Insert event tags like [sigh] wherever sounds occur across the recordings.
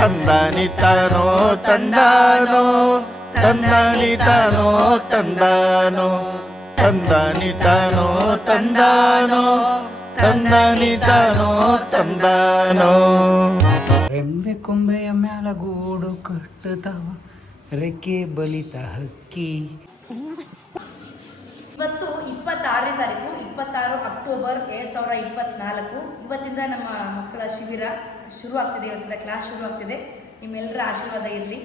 ತಂದಾನಿತಾನೋ ತಂದಾನೋ ತಂದಾನಿತಾನೋ ತಂದಾನೋ ತಂದಾನಿತಾನೋ ತಂದಾನೋ ತಂದಾನಿತಾನೋ ತಂದಾನೋ. ರೆಂಬೆ ಕೊಂಬೆಯ ಮ್ಯಾಲ ಗೂಡು ಕಟ್ಟುತ್ತವ, ರೆಕ್ಕೆ ಬಲಿತ ಹಕ್ಕಿ. ಇವತ್ತು ಇಪ್ಪತ್ತಾರನೇ ತಾರೀಕು, ಇಪ್ಪತ್ತಾರು ಅಕ್ಟೋಬರ್ ಎರಡು ಸಾವಿರ ಇಪ್ಪತ್ನಾಲ್ಕು. ಇವತ್ತಿಂದ ನಮ್ಮ ಮಕ್ಕಳ ಶಿಬಿರ ಶುರು ಆಗ್ತಿದೆ ಇವತ್ತಿಂದ ಕ್ಲಾಸ್ ಶುರು ಆಗ್ತಿದೆ ನಿಮ್ಮೆಲ್ಲರ ಆಶೀರ್ವಾದ ಇರಲಿ.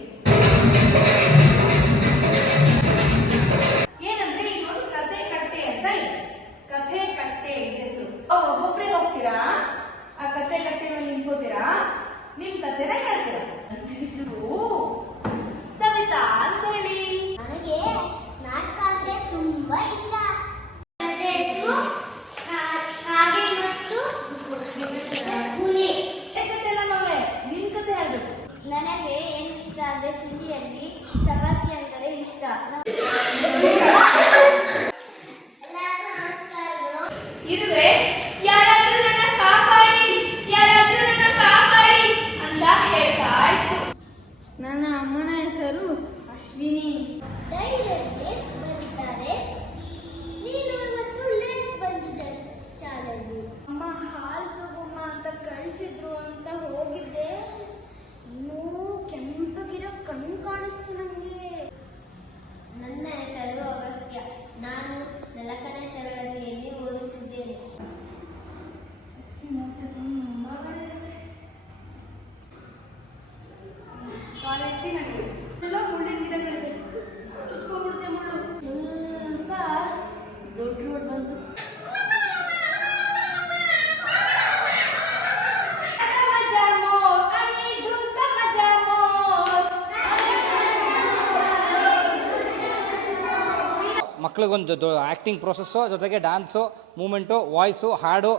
ಮಕ್ಳಿಗೊಂದು ಆ್ಯಕ್ಟಿಂಗ್ ಪ್ರೊಸೆಸ್ಸು ಜೊತೆಗೆ ಡ್ಯಾನ್ಸು ಮೂಮೆಂಟು ವಾಯ್ಸು ಹಾಡು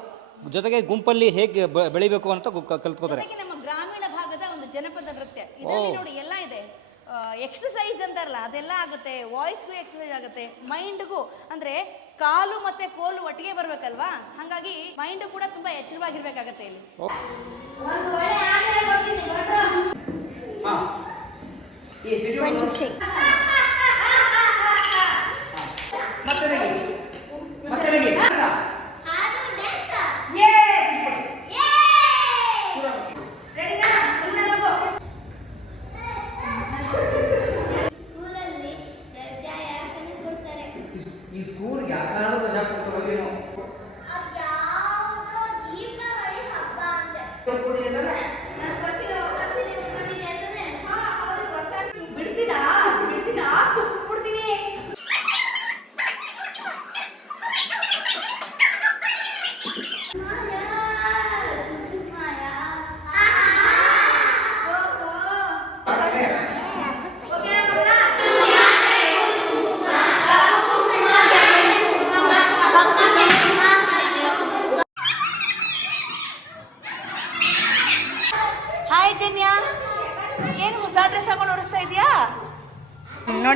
ಜೊತೆಗೆ ಗುಂಪಲ್ಲಿ ಹೇಗೆ ಬೆಳಿಬೇಕು ಅಂತ ಕಲ್ತ್ಕೋತಾರೆ. ನಮ್ಮ ಗ್ರಾಮೀಣ ಭಾಗದ ಒಂದು ಜನಪದ ನೃತ್ಯ. ಇದರಲ್ಲಿ ನೋಡಿ ಎಲ್ಲ ಇದೆ. ಎಕ್ಸಸೈಸ್ ಅಂತಾರಲ್ಲ ಅದೆಲ್ಲ ಆಗುತ್ತೆ. ವಾಯ್ಸ್ಗೂ ಎಕ್ಸಸೈಸ್ ಆಗುತ್ತೆ. ಮೈಂಡ್ಗೂ ಅಂದ್ರೆ ಕಾಲು ಮತ್ತೆ ಕೋಲು ಒಟ್ಟಿಗೆ ಬರ್ಬೇಕಲ್ವಾ? ಹಾಗಾಗಿ ಮೈಂಡ್ ಕೂಡ ತುಂಬಾ ಎಚ್ಚರವಾಗಿರ್ಬೇಕಾಗತ್ತೆ ಇಲ್ಲಿ. ಹಾಡು ಡ್ಯಾನ್ಸ್ ಸ್ಕೂಲಲ್ಲಿ ರಜಾ ಯಾಕಂದ್ರೆ ಕೊಡ್ತಾರೆ ಈ ಸ್ಕೂಲ್ ಯಾಕಾದ್ರೂ ರಜಾ ಕೊಡ್ತಾರೋ ಏನೋ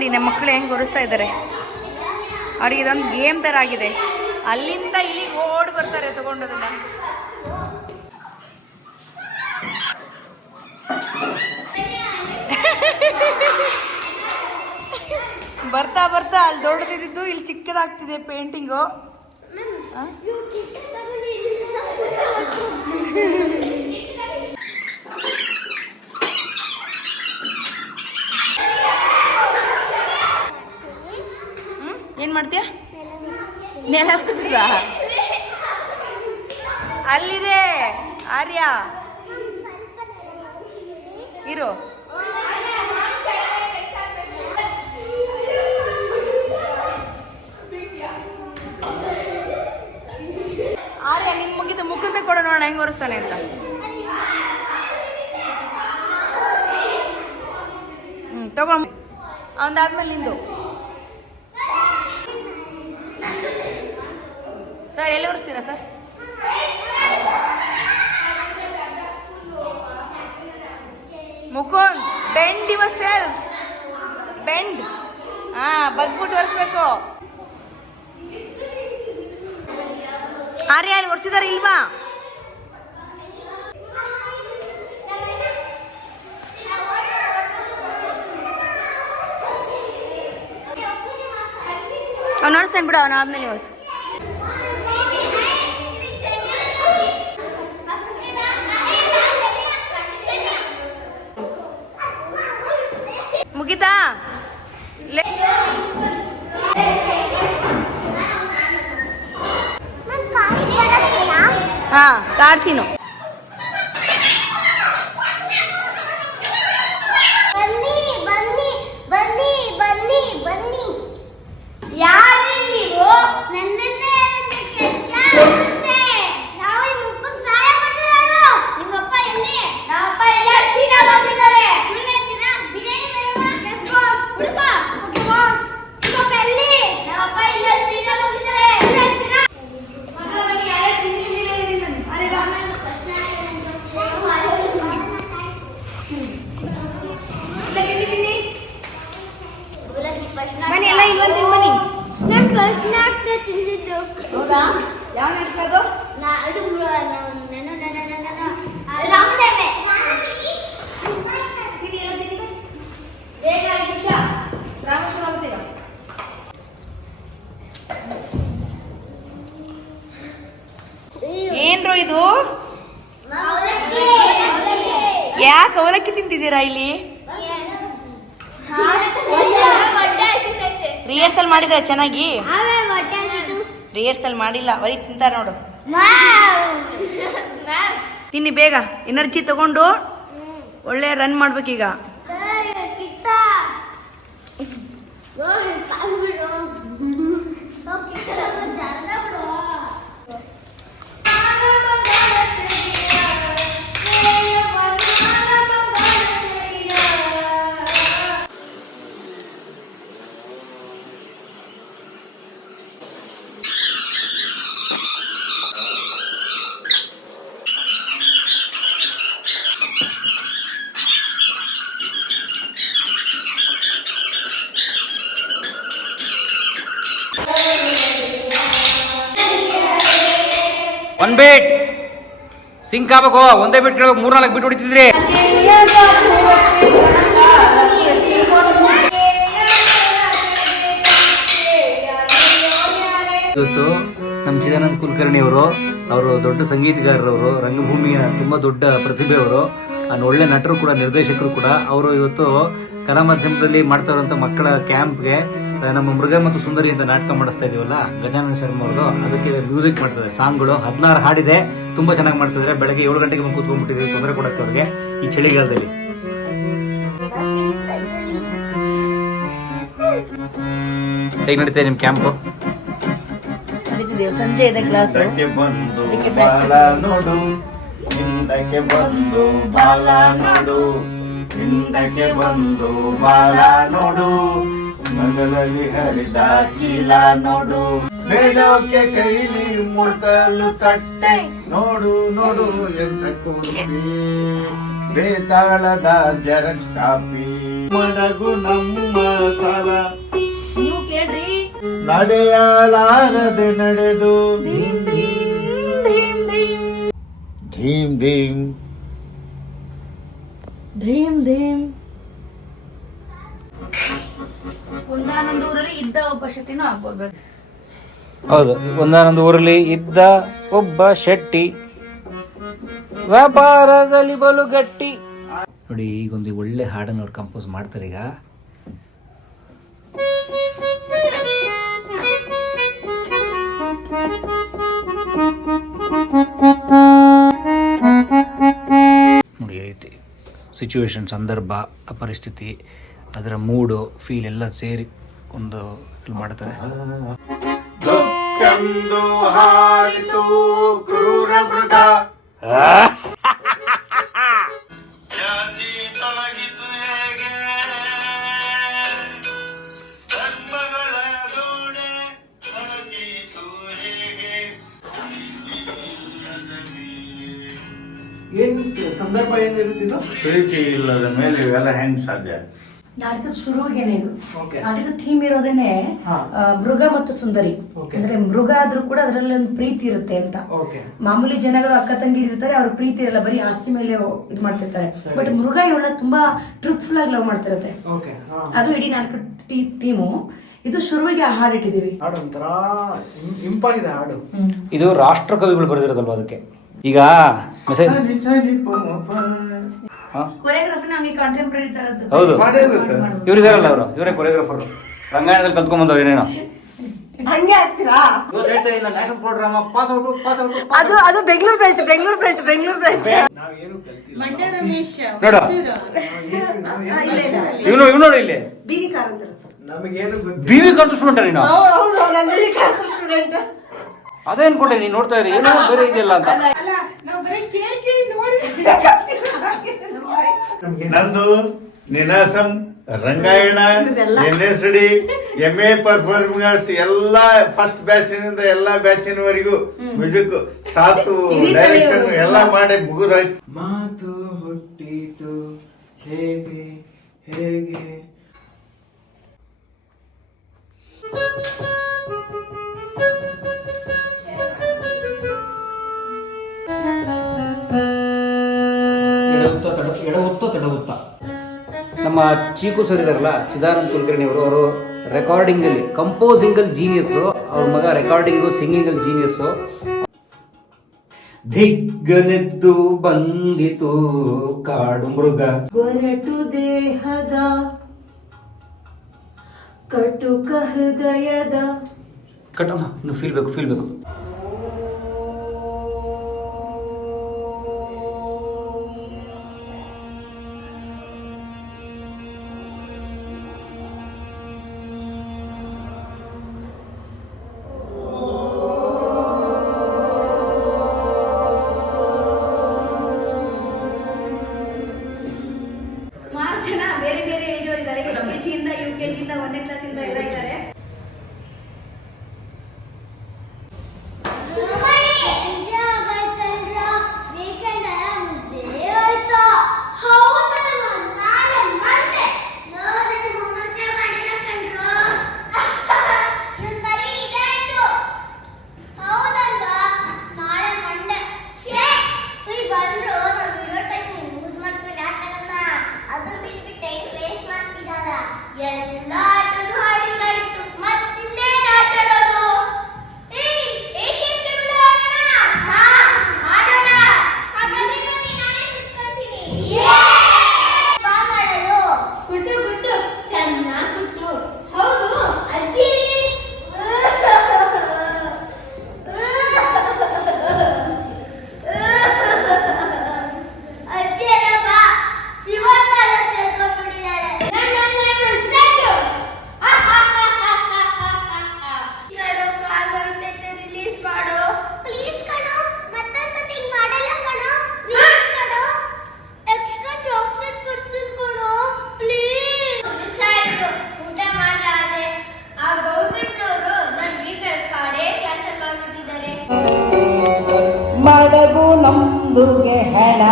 ನೋಡಿ ನಮ್ಮ ಮಕ್ಕಳು ಹೆಂಗೆ ಒರೆಸ್ತಾ ಇದ್ದಾರೆ ಅವ್ರಿಗೆ ಇದೊಂದು ಗೇಮ್ ಥರ ಆಗಿದೆ. ಅಲ್ಲಿಂದ ಇಲ್ಲಿ ಓಡಿ ಬರ್ತಾರೆ ತಗೊಂಡದನ್ನ. ಬರ್ತಾ ಬರ್ತಾ ಅಲ್ಲಿ ದೊಡ್ಡದಿದ್ದು ಇಲ್ಲಿ ಚಿಕ್ಕದಾಗ್ತಿದೆ ಪೇಂಟಿಂಗು ಇರು. ಆರ್ಯ, ನಿನ್ ಮುಗಿದು ಮುಖದ ಕೊಡ ನೋಡೋಣ, ಹೆಂಗ್ ಒರೆಸ್ತಾನೆ ಅಂತ. ಹ್ಮ್ ತಗೊಂಡ್ ಅವಂದಾದ್ಮೇಲೆ ನಿಂದು. ಸರ್, ಎಲ್ಲಿ ಒರೆಸ್ತೀರಾ ಸರ್? ಮುಖಂದ್ ಬೆಂಡ್ ಯುವರ್ ಸೆಲ್ಫ್ ಬೆಂಡ್ ಹಾ, ಬಗ್ಬಿಟ್ಟು ಒರೆಸ್ಬೇಕು. ಆರ್ಯ ಅಲ್ಲಿ ಒರೆಸಿದಾರೆ ಇಲ್ವಾ? ಅವ್ನು ನೋಡ್ಸ್ತಾನೆ ಬಿಡು, ಅವನು ಆದ್ಮೇಲೆ ಹೊಸ కాడ్సిను ಅವಲಕ್ಕಿ ತಿಂತಿದ್ದೀರಾ ಇಲ್ಲಿ? ರಿಹರ್ಸಲ್ ಮಾಡಿದ್ರ ಚೆನ್ನಾಗಿ? ರಿಹರ್ಸಲ್ ಮಾಡಿಲ್ಲ. ಬರೀ ತಿಂತಾರೆ ನೋಡು. ತಿನ್ನಿ ಬೇಗ. ಎನರ್ಜಿ ತಗೊಂಡು ಒಳ್ಳೆ ರನ್ ಮಾಡ್ಬೇಕೀಗ. ಒನ್ ಬೇಟ್ ಸಿಂಕ್ ಆಗ್ಬೇಕು ಒಂದೇ ಬಿಟ್ ಕೇಳ್ಬೇಕು ಮೂರ್ನಾಲ್ಕು ಬಿಟ್ ಹೊಡಿತಿದ್ರಿ. ಇವತ್ತು ನಮ್ಮ ಚಿದಾನಂದ ಕುಲಕರ್ಣಿ ಅವರು ಅವರು ದೊಡ್ಡ ಸಂಗೀತಗಾರರವರು, ರಂಗಭೂಮಿಯ ತುಂಬ ದೊಡ್ಡ ಪ್ರತಿಭೆ ಅಂಡ್ ಒಳ್ಳೆ ನಟರು ಕೂಡ, ನಿರ್ದೇಶಕರು ಕೂಡ, ಅವರು ಇವತ್ತು ಕಲಾ ಮಾಧ್ಯಮದಲ್ಲಿ ಮಾಡ್ತಾ ಇರುವಂಥ ಮಕ್ಕಳ ಕ್ಯಾಂಪ್ಗೆ ನಮ್ಮ ಮೃಗ ಮತ್ತು ಸುಂದರಿ ಅಂತ ನಾಟಕ ಮಾಡಿಸ್ತಾ ಇದೀವಲ್ಲ ಗಜಾನಂದ ಶರ್ಮ ಅವರು ಅದಕ್ಕೆ ಮ್ಯೂಸಿಕ್ ಮಾಡ್ತಾರೆ ಸಾಂಗ್ಗಳು ಹದಿನಾರು ಹಾಡಿದೆ ತುಂಬ ಚೆನ್ನಾಗಿ ಮಾಡ್ತಿದ್ದಾರೆ. ಬೆಳಗ್ಗೆ ಏಳು ಗಂಟೆಗೆ ಬಂದು ಕೂತ್ಕೊಂಡ್ಬಿಟ್ಟಿದ್ದೀವಿ ತೊಂದರೆ ಕೊಡಕ್ಕೆ ಅವ್ರಿಗೆ ಈ ಚಳಿಗಾಲದಲ್ಲಿ. ಹೇಗೆ ನಡೀತಾ ನಿಮ್ಮ ಕ್ಯಾಂಪು ಸಂಜೆ ಇದೆ ಕ್ಲಾಸ್ ಹಿಂದಕ್ಕೆ ಬಂದು ಬಾಲ ನೋಡು ಹಿಂದಕ್ಕೆ ಬಂದು ಬಾಲ ನೋಡು. ಹಿಂದಕ್ಕೆ ಬಂದು ಬಾಲ ನೋಡು. ಮಗಳಲ್ಲಿ ಹರಿದ ಚೀಲ ನೋಡು. ಬೇಡೋಕೆ ಕೈಲಿ ಮುರ್ಕಲು ಕಟ್ಟೆ. ನೋಡು ನೋಡು ಎಂತ ಕೂರ್ಪಿ ಬೇತಾಳದ ಜರಕ್ಸ್ ಕಾಪಿ. ಮಡಗು ನಮ್ಮ ಸಾಲ. ನಡೆಯಲಾರದೆ ನಡೆದು. ಧೀಮ್ ಧೀಮ್. ಧೀಮ್ ಧೀಮ್. ಒಂದಾನೊಂದು ಊರಲ್ಲಿ ಇದ್ದ ಒಬ್ಬ ಶೆಟ್ಟಿನೂ ಆಗ್ಬೋಬೇಕು ಹೌದು ಒಂದಾನೊಂದು ಊರಲ್ಲಿ ಇದ್ದ ಒಬ್ಬ ಶೆಟ್ಟಿ. ವ್ಯಾಪಾರದಲ್ಲಿ ಬಲು ಗಟ್ಟಿ ನೋಡಿ ಈಗ ಒಂದು ಒಳ್ಳೆ ಹಾಡನ್ನು ಅವ್ರು ಕಂಪೋಸ್ ಮಾಡ್ತಾರೆ ಈಗ. ನೋಡಿ [laughs] ಸಿಚುವೇಶನ್ ಸಂದರ್ಭ ಆ ಪರಿಸ್ಥಿತಿ ಅದರ ಮೂಡು ಫೀಲ್ ಎಲ್ಲ ಸೇರಿ ಒಂದು ಇದು ಮಾಡ್ತಾರೆ. ಹಾರಿತು ಕ್ರೂರ ಮೃಗ. ಸಂದರ್ಭ ಏನಿರುತ್ತಿದ್ದು ಪ್ರೀತಿ ಇಲ್ಲದ ಮೇಲೆ ಇವೆಲ್ಲ ಹೆಂಗ್ ಸಾಧ್ಯ? ನಾಟಕದ ಶುರುವಾಗೇನೆ ಇದು. Okay. ನಾಟಕದ ಥೀಮ್ ಇರೋದೇನೆ ಹಾ. ಆ, ಮೃಗ ಮತ್ತು ಸುಂದರಿ. Okay. ಅಂದ್ರೆ ಮೃಗ ಆದ್ರೂ ಕೂಡ ಅದರಲ್ಲಿ ಒಂದು ಪ್ರೀತಿ ಇರುತ್ತೆ ಅಂತ. ಓಕೆ. ಮಾಮೂಲಿ ಜನಗಳು ಅಕ್ಕ ತಂಗಿ ಇರ್ತಾರೆ ಅವ್ರ ಪ್ರೀತಿ ಇರಲ್ಲ ಬರೀ ಆಸ್ತಿ ಮೇಲೆ ಇದು ಮಾಡ್ತಿರ್ತಾರೆ. ಬಟ್ ಮೃಗ ಇವಳ ತುಂಬಾ ಟ್ರೂತ್ಫುಲ್ ಆಗಿ ಲವ್ ಮಾಡ್ತಿರುತ್ತೆ. ಓಕೆ. ಹಾ. ಅದು ಇಡೀ ನಾಟಕ ಥೀಮು ಇದು ಶುರುವಿಗೆ ಆ ಹಾಡು ಒಂಥರ ಇಂಪಾಗಿದೆ ಹಾಡು. ಇದು ರಾಷ್ಟ್ರ ಕವಿಗಳು ಬರೆದಿರೋದಲ್ವಾ ಅದಕ್ಕೆ? ಈಗ ಮೆಸೇಜ್ ಹೌದು. ಇವ್ರು ಇದಾರಲ್ಲ ಅವರು? ಇವರೇ ಕೊರಿಯೋಗ್ರಾಫರ್ ರಂಗಾಯಣದಲ್ಲಿ ಏನೇನೋ. ಹಂಗೆ ಆಗ್ತೀರಾ? ಔಟ್ ಪಾಸ್ ಔಟ್ ಅದು ಅದು Bengaluru branch Bengaluru branch Bengaluru branch ನೋಡು. ಇವನು ಇವ್ ನೋಡು ಇಲ್ಲಿ. ಬಿ ವಿ ಕಾರಂತರು ನಮಗೇನು ಗೊತ್ತಿಲ್ಲ. ಬಿ ವಿ ಸ್ಟೂಡೆಂಟ್ ನೀನು ಹೌದು ಸ್ಟೂಡೆಂಟ್ ಅದೇ ಅನ್ಕೊಂಡೆ ನೀನ್ ನೋಡ್ತಾ ಇರಿ ಏನೋ ಬೇರೆ ಇದೆಯಲ್ಲ ಅಂತ. ನಂದು Ninasam Rangayana N S D M A performing arts ಎಲ್ಲ ಫಸ್ಟ್ ಬ್ಯಾಚಿನಿಂದ ಎಲ್ಲ ಬ್ಯಾಚಿನವರೆಗೂ ಮ್ಯೂಸಿಕ್ ಸಾತು ಡೈರೆಕ್ಷನ್ ಎಲ್ಲ ಮಾಡಿ ಮುಗಿದಾಯ್ತು. ಮಾತು ಹುಟ್ಟಿತು ಹೇಗೆ ಹೇಗೆ? ನಮ್ಮ ಚೀಕು ಸರ್ ಇದಾರಲ್ಲ ಚಿದಾನಂದ್ ಕುಲಕರ್ಣಿ ಅವರು ಅವರು ರೆಕಾರ್ಡಿಂಗ್ ಅಲ್ಲಿ ಕಂಪೋಸಿಂಗ್ ಅಲ್ಲಿ ಜೀನಿಯಸ್ ಅವ್ರ ಮಗ ರೆಕಾರ್ಡಿಂಗ್ ಸಿಂಗಿಂಗ್ ಅಲ್ಲಿ ಜೀನಿಯಸ್ ದಿಗ್ಗನೆದ್ದು ಬಂದಿತು ಕಾಡು ಮೃಗ. ಒರಟು ದೇಹದ ಕಟುಕ ಹೃದಯದ. ಕಟ್ಟಮ್ಮ ಇನ್ನು ಫೀಲ್ ಬೇಕು ಫೀಲ್ ಬೇಕು. ಮಡಗು ನಮ್ದುಗೆ ಹೆಣ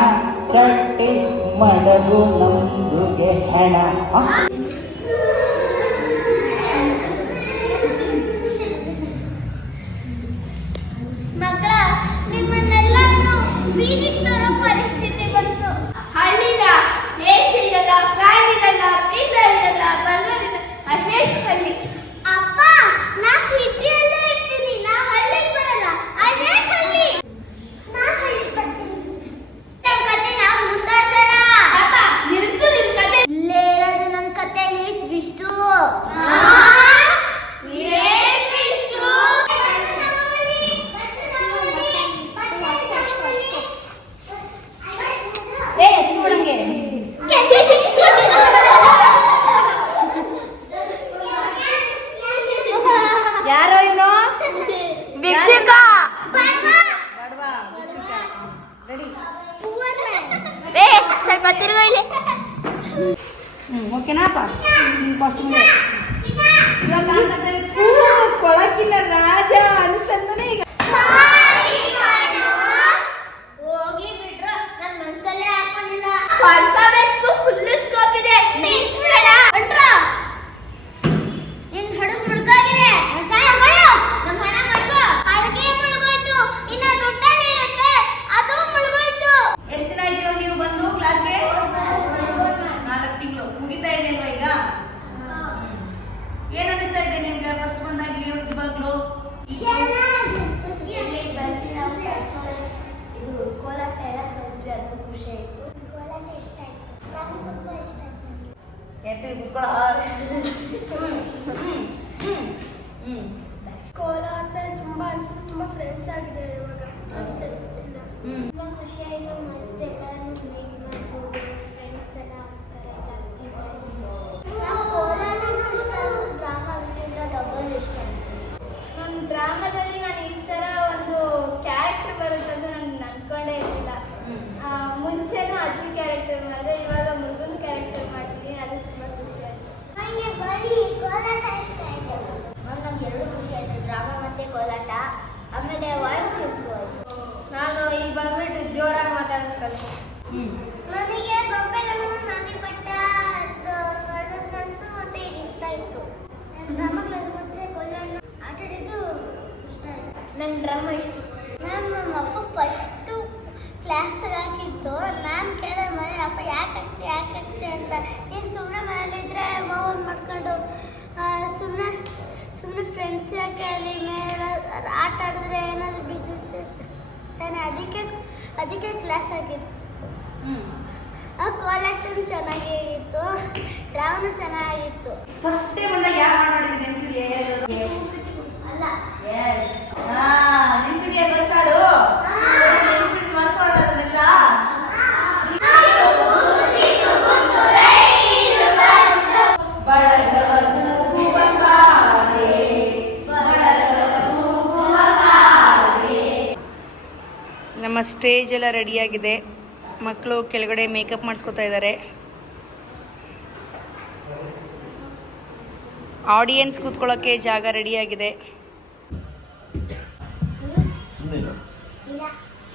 ಚಟ್ಟಿ ಮಡಗು ನಮ್ದುಗೆ ಹೆಣ. ಓಕೆನಾಪ ಕಾಸ್ಟ್ಯೂಮ್ ಕೊಳಕಿನ ರಾಜ ಅನಿಸ್ತಂತಾನೆ ಈಗ. ಹೋಗ್ಲಿ ಬಿಟ್ರು ನನ್ ಮನ್ಸಲ್ಲೇ ಹಾಕೊಂಡಿಲ್ಲ. ಅದು ಖುಷಿ ಆಯ್ತು ಕೋಲಾಟ ಇಷ್ಟ ಆಯ್ತು ನನಗೆ ತುಂಬಾ ಇಷ್ಟ ಆಯ್ತು ಕೋಲಾಟ ಹಾಕಿತ್ತು ನಾನು ಕೇಳೋ ಮನೆ ಅಪ್ಪ ಯಾಕೆ ಹಾಕ್ತಿ ಯಾಕೆ ಹಾಕ್ತಿ ಅಂತ ನೀನು ಸುಮ್ಮನೆ ಮಾಡಿದ್ರೆ ಮೌನ್ ಮಾಡ್ಕೊಂಡು ಸುಮ್ಮನೆ ಸುಮ್ಮನೆ ಫ್ರೆಂಡ್ಸ್ ಯಾಕೆ ಅಲ್ಲಿ ಮೇಲೆ ಆಟ ಆಡಿದ್ರೆ ಏನಾದ್ರು ಬಿದ್ದಿತ್ತು ತಾನೆ? ಅದಕ್ಕೆ ಅದಕ್ಕೆ ಕ್ಲಾಸ್ ಆಗಿತ್ತು. ಆ ಕಾಲೇಜ್ ಚೆನ್ನಾಗೇ ಇತ್ತು ಡ್ರಾಮನು ಚೆನ್ನಾಗಿತ್ತು. ಫಸ್ಟ್ ಟೈಮ್ ಬಂದಾಗ ಯಾರು ಮಾಡಿದ್ರಿ ಅಲ್ಲ. ಹಾ ನೆನ್ಪಿದೆಯಾ ಫಸ್ಟ್ ಹಾಡು ನೆನ್ಪಿಟ್ಟು ಸ್ಟೇಜ್ ಎಲ್ಲ ರೆಡಿಯಾಗಿದೆ. ಮಕ್ಕಳು ಕೆಳಗಡೆ ಮೇಕಪ್ ಮಾಡಿಸ್ಕೊತಾ ಇದ್ದಾರೆ. ಆಡಿಯನ್ಸ್ ಕೂತ್ಕೊಳ್ಳೋಕ್ಕೆ ಜಾಗ ರೆಡಿಯಾಗಿದೆ.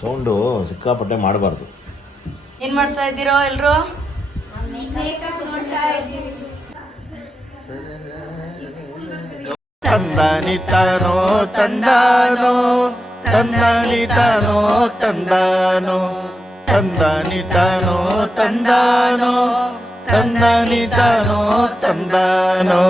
ಸೌಂಡು ಸಿಕ್ಕಾಪಟ್ಟೆ ಮಾಡಬಾರ್ದು. ಏನು ಮಾಡ್ತಾ ಇದ್ದೀರೋ ಎಲ್ಲರೂ ಮೇಕಪ್ ತಾನೋ ಇದ್ದೀವಿ ತಂದಾನಿತಾನೋ ತಂದಾನೋ. ತಂದಾನಿತಾನೋ ತಂದಾನೋ ತಂದಾನಿತಾನೋ ತಂದಾನೋ ತಂದಾನಿತಾನೋ ತಂದಾನೋ.